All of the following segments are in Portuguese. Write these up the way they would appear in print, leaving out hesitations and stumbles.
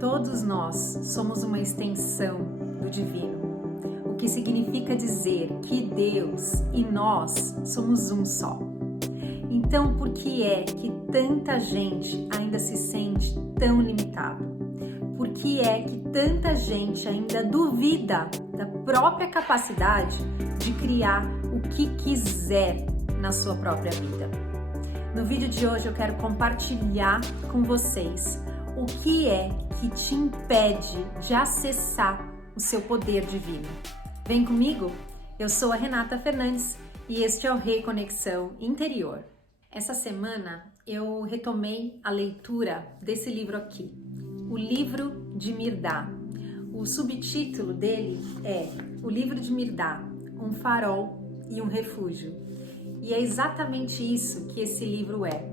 Todos nós somos uma extensão do divino, o que significa dizer que Deus e nós somos um só. Então, por que é que tanta gente ainda se sente tão limitado? Por que é que tanta gente ainda duvida da própria capacidade de criar o que quiser na sua própria vida? No vídeo de hoje eu quero compartilhar com vocês o que é que te impede de acessar o seu poder divino. Vem comigo? Eu sou a Renata Fernandes e este é o Reconexão Interior. Essa semana eu retomei a leitura desse livro aqui, o Livro de Mirdá. O subtítulo dele é O Livro de Mirdá, um farol e um refúgio. E é exatamente isso que esse livro é.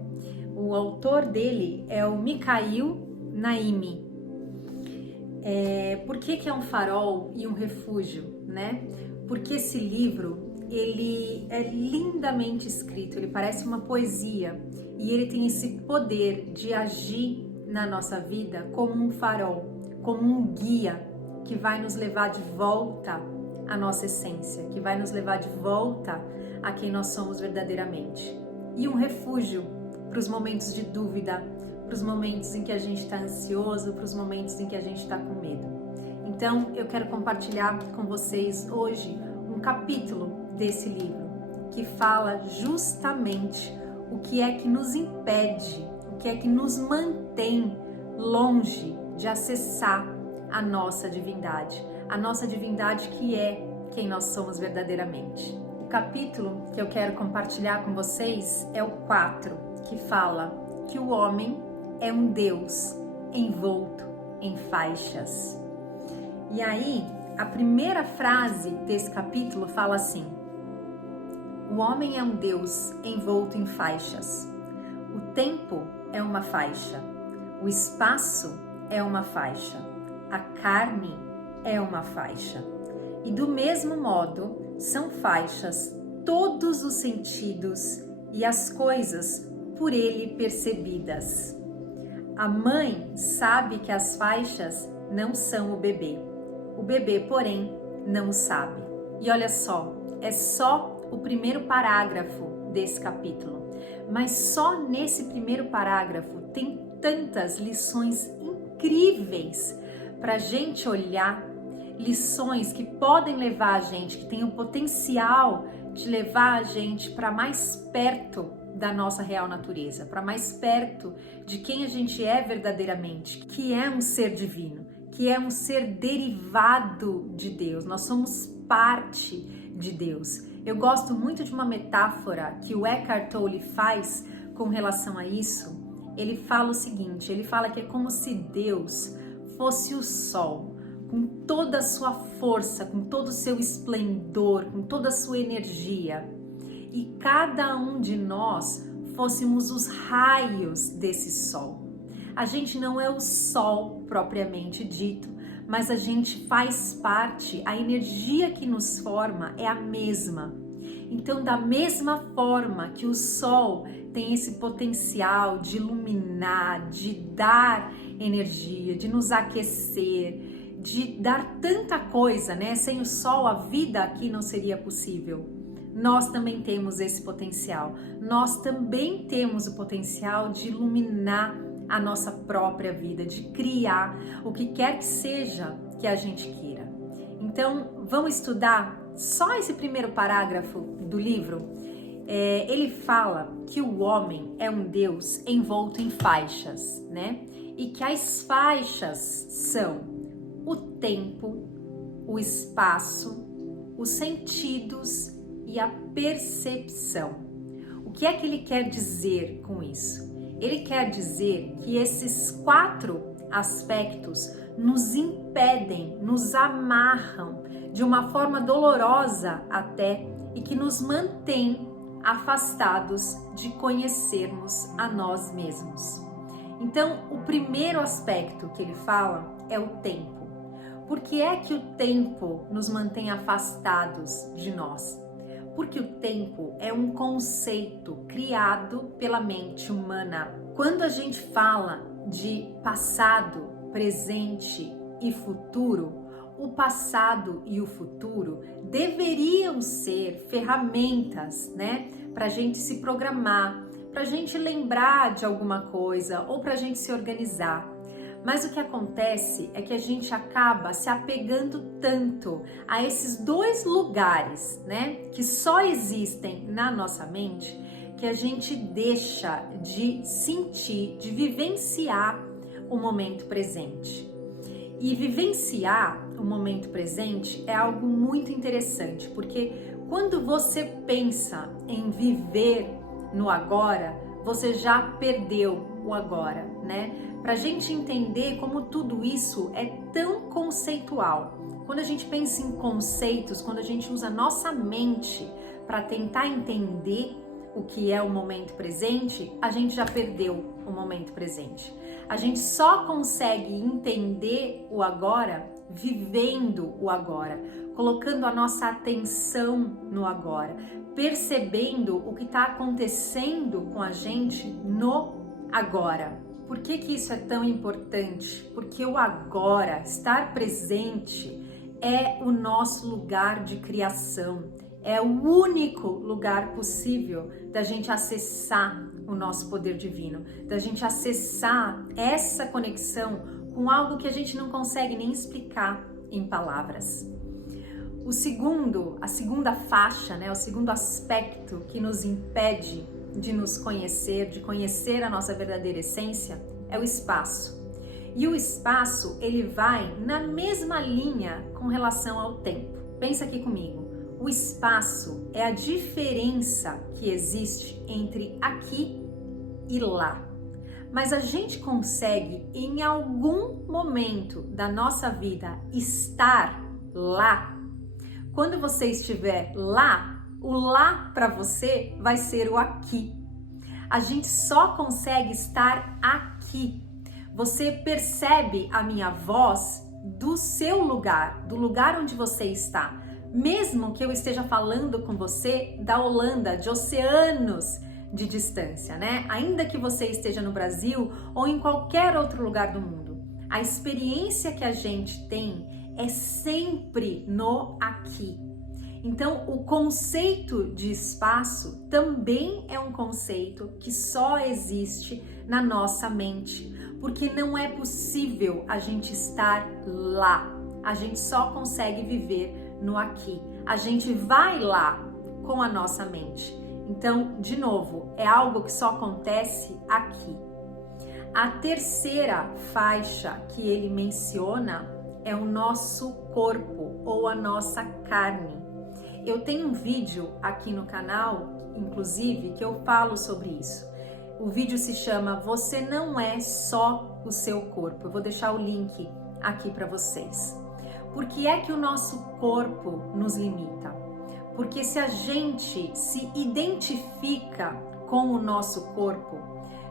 O autor dele é o Mikhail Naimi. Por que é um farol e um refúgio, né? Porque esse livro, ele é lindamente escrito, ele parece uma poesia e ele tem esse poder de agir na nossa vida como um farol, como um guia que vai nos levar de volta à nossa essência, que vai nos levar de volta a quem nós somos verdadeiramente. E um refúgio para os momentos de dúvida, para os momentos em que a gente está ansioso, para os momentos em que a gente está com medo. Então, eu quero compartilhar com vocês hoje um capítulo desse livro que fala justamente o que é que nos impede, o que é que nos mantém longe de acessar a nossa divindade que é quem nós somos verdadeiramente. O capítulo que eu quero compartilhar com vocês é o 4, que fala que o homem é um Deus envolto em faixas. E aí, a primeira frase desse capítulo fala assim: o homem é um Deus envolto em faixas. O tempo é uma faixa. O espaço é uma faixa. A carne é uma faixa. E do mesmo modo, são faixas todos os sentidos e as coisas por ele percebidas. A mãe sabe que as faixas não são o bebê, porém, não o sabe. E olha só, é só o primeiro parágrafo desse capítulo, mas só nesse primeiro parágrafo tem tantas lições incríveis para a gente olhar, lições que podem levar a gente, que tem o potencial de levar a gente para mais perto da nossa real natureza, para mais perto de quem a gente é verdadeiramente, que é um ser divino, que é um ser derivado de Deus. Nós somos parte de Deus. Eu gosto muito de uma metáfora que o Eckhart Tolle faz com relação a isso. Ele fala o seguinte, ele fala que é como se Deus fosse o sol, com toda a sua força, com todo o seu esplendor, com toda a sua energia. E cada um de nós fôssemos os raios desse sol. A gente não é o sol propriamente dito, mas a gente faz parte, a energia que nos forma é a mesma. Então, da mesma forma que o sol tem esse potencial de iluminar, de dar energia, de nos aquecer, de dar tanta coisa, né? Sem o sol a vida aqui não seria possível. Nós também temos esse potencial. Nós também temos o potencial de iluminar a nossa própria vida, de criar o que quer que seja que a gente queira. Então, vamos estudar só esse primeiro parágrafo do livro. Ele fala que o homem é um Deus envolto em faixas, né? E que as faixas são o tempo, o espaço, os sentidos e a percepção. O que é que ele quer dizer com isso? Ele quer dizer que esses 4 aspectos nos impedem, nos amarram de uma forma dolorosa até e que nos mantém afastados de conhecermos a nós mesmos. Então, o primeiro aspecto que ele fala é o tempo. Por que é que o tempo nos mantém afastados de nós? Porque o tempo é um conceito criado pela mente humana. Quando a gente fala de passado, presente e futuro, o passado e o futuro deveriam ser ferramentas, né, para a gente se programar, para a gente lembrar de alguma coisa ou para a gente se organizar. Mas o que acontece é que a gente acaba se apegando tanto a esses dois lugares, né, que só existem na nossa mente, que a gente deixa de sentir, de vivenciar o momento presente. E vivenciar o momento presente é algo muito interessante, porque quando você pensa em viver no agora, você já perdeu o agora, né? Pra gente entender como tudo isso é tão conceitual. Quando a gente pensa em conceitos, quando a gente usa nossa mente para tentar entender o que é o momento presente, a gente já perdeu o momento presente. A gente só consegue entender o agora vivendo o agora, colocando a nossa atenção no agora, percebendo o que está acontecendo com a gente no agora. Por que isso é tão importante? Porque o agora, estar presente, é o nosso lugar de criação. É o único lugar possível da gente acessar o nosso poder divino, da gente acessar essa conexão com algo que a gente não consegue nem explicar em palavras. A segunda faixa, né, o segundo aspecto que nos impede de nos conhecer, de conhecer a nossa verdadeira essência, é o espaço. E o espaço, ele vai na mesma linha com relação ao tempo. Pensa aqui comigo. O espaço é a diferença que existe entre aqui e lá. Mas a gente consegue, em algum momento da nossa vida, estar lá. Quando você estiver lá, o lá para você vai ser o aqui. A gente só consegue estar aqui. Você percebe a minha voz do seu lugar, do lugar onde você está. Mesmo que eu esteja falando com você da Holanda, de oceanos de distância, né? Ainda que você esteja no Brasil ou em qualquer outro lugar do mundo, a experiência que a gente tem é sempre no aqui. Então, o conceito de espaço também é um conceito que só existe na nossa mente, porque não é possível a gente estar lá. A gente só consegue viver no aqui. A gente vai lá com a nossa mente. Então, de novo, é algo que só acontece aqui. A terceira faixa que ele menciona é o nosso corpo ou a nossa carne. Eu tenho um vídeo aqui no canal, inclusive, que eu falo sobre isso. O vídeo se chama Você Não É Só o Seu Corpo. Eu vou deixar o link aqui para vocês. Por que é que o nosso corpo nos limita? Porque se a gente se identifica com o nosso corpo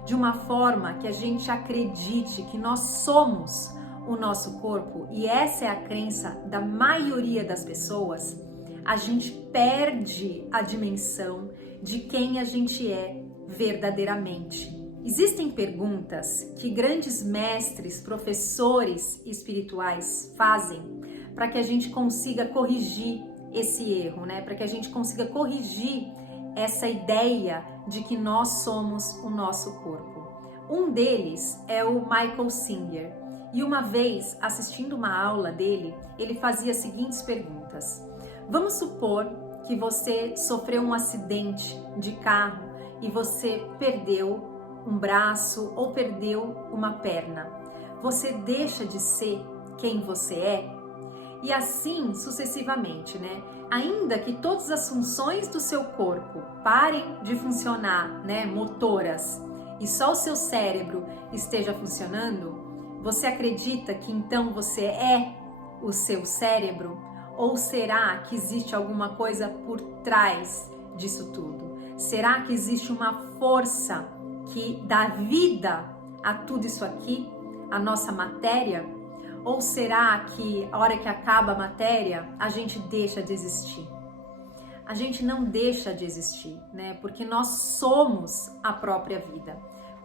de uma forma que a gente acredite que nós somos o nosso corpo, e essa é a crença da maioria das pessoas, a gente perde a dimensão de quem a gente é verdadeiramente. Existem perguntas que grandes mestres, professores espirituais fazem para que a gente consiga corrigir esse erro, né? Para que a gente consiga corrigir essa ideia de que nós somos o nosso corpo. Um deles é o Michael Singer. E uma vez, assistindo uma aula dele, ele fazia as seguintes perguntas. Vamos supor que você sofreu um acidente de carro e você perdeu um braço ou perdeu uma perna. Você deixa de ser quem você é? E assim sucessivamente, né? Ainda que todas as funções do seu corpo parem de funcionar, né, motoras, e só o seu cérebro esteja funcionando, você acredita que então você é o seu cérebro? Ou será que existe alguma coisa por trás disso tudo? Será que existe uma força que dá vida a tudo isso aqui, a nossa matéria? Ou será que a hora que acaba a matéria, a gente deixa de existir? A gente não deixa de existir, né? Porque nós somos a própria vida.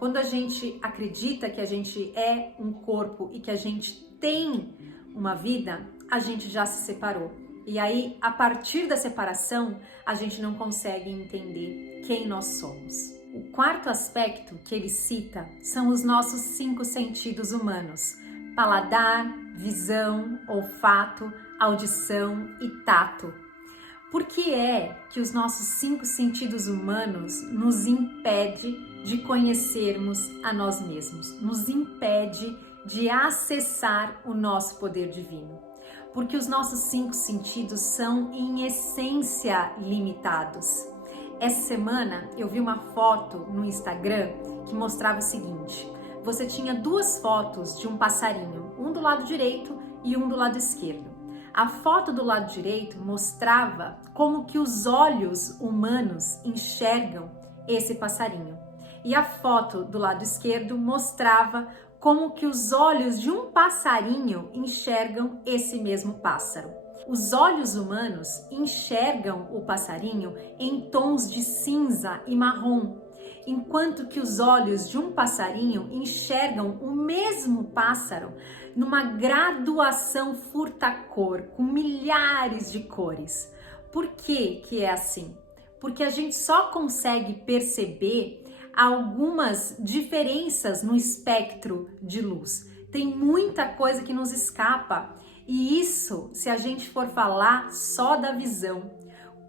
Quando a gente acredita que a gente é um corpo e que a gente tem uma vida, a gente já se separou. E aí, a partir da separação, a gente não consegue entender quem nós somos. O quarto aspecto que ele cita são os nossos 5 sentidos humanos: paladar, visão, olfato, audição e tato. Por que é que os nossos 5 sentidos humanos nos impede de conhecermos a nós mesmos, nos impede de acessar o nosso poder divino? Porque os nossos 5 sentidos são, em essência, limitados. Essa semana eu vi uma foto no Instagram que mostrava o seguinte: você tinha 2 fotos de um passarinho, um do lado direito e um do lado esquerdo. A foto do lado direito mostrava como que os olhos humanos enxergam esse passarinho. E a foto do lado esquerdo mostrava como que os olhos de um passarinho enxergam esse mesmo pássaro. Os olhos humanos enxergam o passarinho em tons de cinza e marrom, enquanto que os olhos de um passarinho enxergam o mesmo pássaro numa graduação furta-cor, com milhares de cores. Por que que é assim? Porque a gente só consegue perceber algumas diferenças no espectro de luz. Tem muita coisa que nos escapa, e isso se a gente for falar só da visão.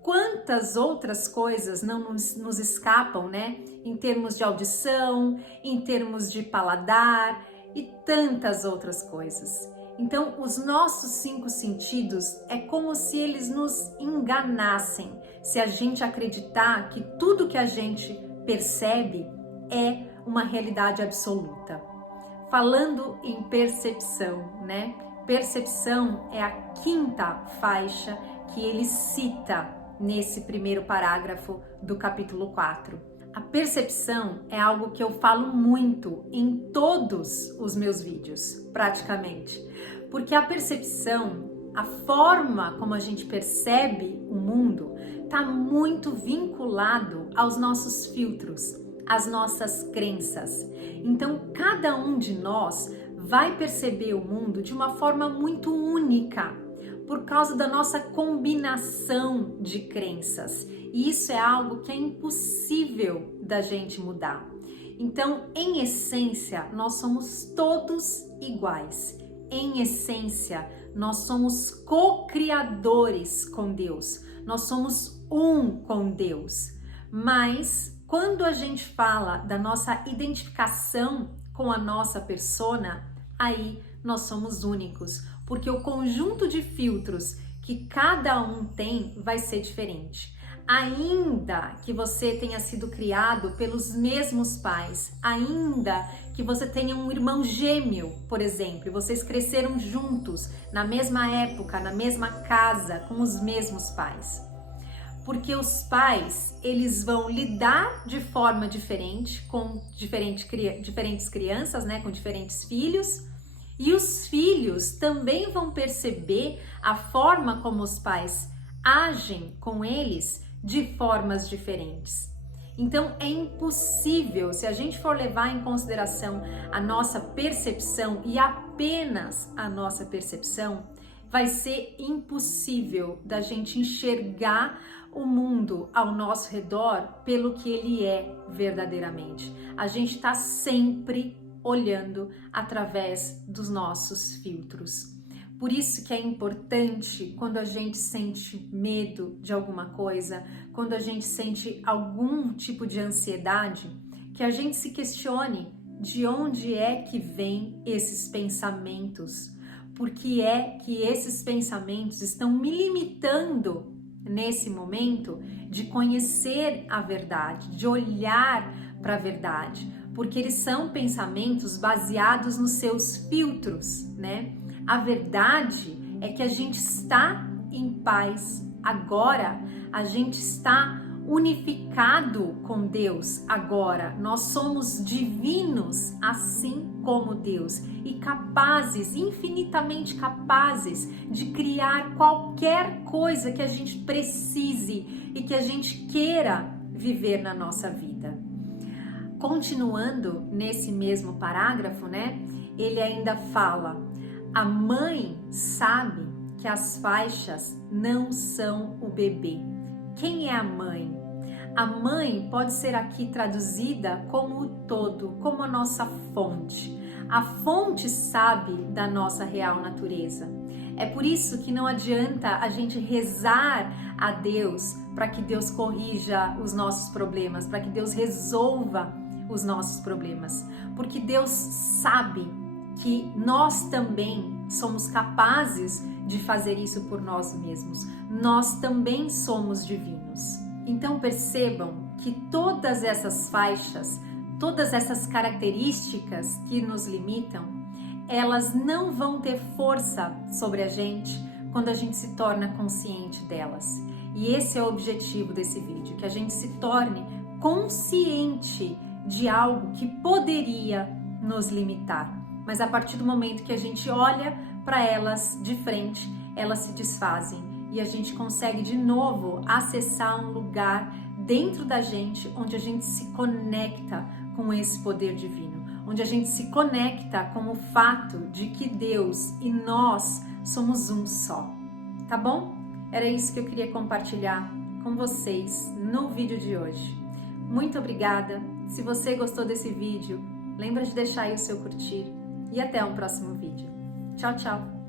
Quantas outras coisas não nos escapam, né? Em termos de audição, em termos de paladar e tantas outras coisas. Então, os nossos 5 sentidos é como se eles nos enganassem, se a gente acreditar que tudo que a gente percebe é uma realidade absoluta. Falando em percepção, né? Percepção é a 5ª faixa que ele cita nesse primeiro parágrafo do capítulo 4. A percepção é algo que eu falo muito em todos os meus vídeos, praticamente, porque a percepção, a forma como a gente percebe o mundo, está muito vinculado aos nossos filtros, às nossas crenças. Então, cada um de nós vai perceber o mundo de uma forma muito única, por causa da nossa combinação de crenças. E isso é algo que é impossível da gente mudar. Então, em essência, nós somos todos iguais. Em essência, nós somos co-criadores com Deus. Nós somos um com Deus. Mas, quando a gente fala da nossa identificação com a nossa persona, aí nós somos únicos, porque o conjunto de filtros que cada um tem vai ser diferente. Ainda que você tenha sido criado pelos mesmos pais, ainda que você tenha um irmão gêmeo, por exemplo, e vocês cresceram juntos, na mesma época, na mesma casa, com os mesmos pais. Porque os pais, eles vão lidar de forma diferente com diferentes crianças, né, com diferentes filhos, e os filhos também vão perceber a forma como os pais agem com eles de formas diferentes. Então é impossível, se a gente for levar em consideração a nossa percepção e apenas a nossa percepção, vai ser impossível da gente enxergar o mundo ao nosso redor pelo que ele é verdadeiramente. A gente está sempre olhando através dos nossos filtros. Por isso que é importante, quando a gente sente medo de alguma coisa, quando a gente sente algum tipo de ansiedade, que a gente se questione de onde é que vêm esses pensamentos. Por que é que esses pensamentos estão me limitando nesse momento de conhecer a verdade, de olhar para a verdade? Porque eles são pensamentos baseados nos seus filtros, né? A verdade é que a gente está em paz agora, a gente está unificado com Deus agora. Nós somos divinos assim como Deus e capazes, infinitamente capazes de criar qualquer coisa que a gente precise e que a gente queira viver na nossa vida. Continuando nesse mesmo parágrafo, né? Ele ainda fala: a mãe sabe que as faixas não são o bebê. Quem é a mãe? A mãe pode ser aqui traduzida como o todo, como a nossa fonte. A fonte sabe da nossa real natureza. É por isso que não adianta a gente rezar a Deus para que Deus corrija os nossos problemas, para que Deus resolva os nossos problemas, porque Deus sabe que nós também somos capazes de fazer isso por nós mesmos. Nós também somos divinos. Então percebam que todas essas faixas, todas essas características que nos limitam, elas não vão ter força sobre a gente quando a gente se torna consciente delas. E esse é o objetivo desse vídeo, que a gente se torne consciente de algo que poderia nos limitar. Mas a partir do momento que a gente olha para elas de frente, elas se desfazem e a gente consegue de novo acessar um lugar dentro da gente onde a gente se conecta com esse poder divino, onde a gente se conecta com o fato de que Deus e nós somos um só, tá bom? Era isso que eu queria compartilhar com vocês no vídeo de hoje. Muito obrigada! Se você gostou desse vídeo, lembra de deixar aí o seu curtir e até um próximo vídeo. Tchau, tchau!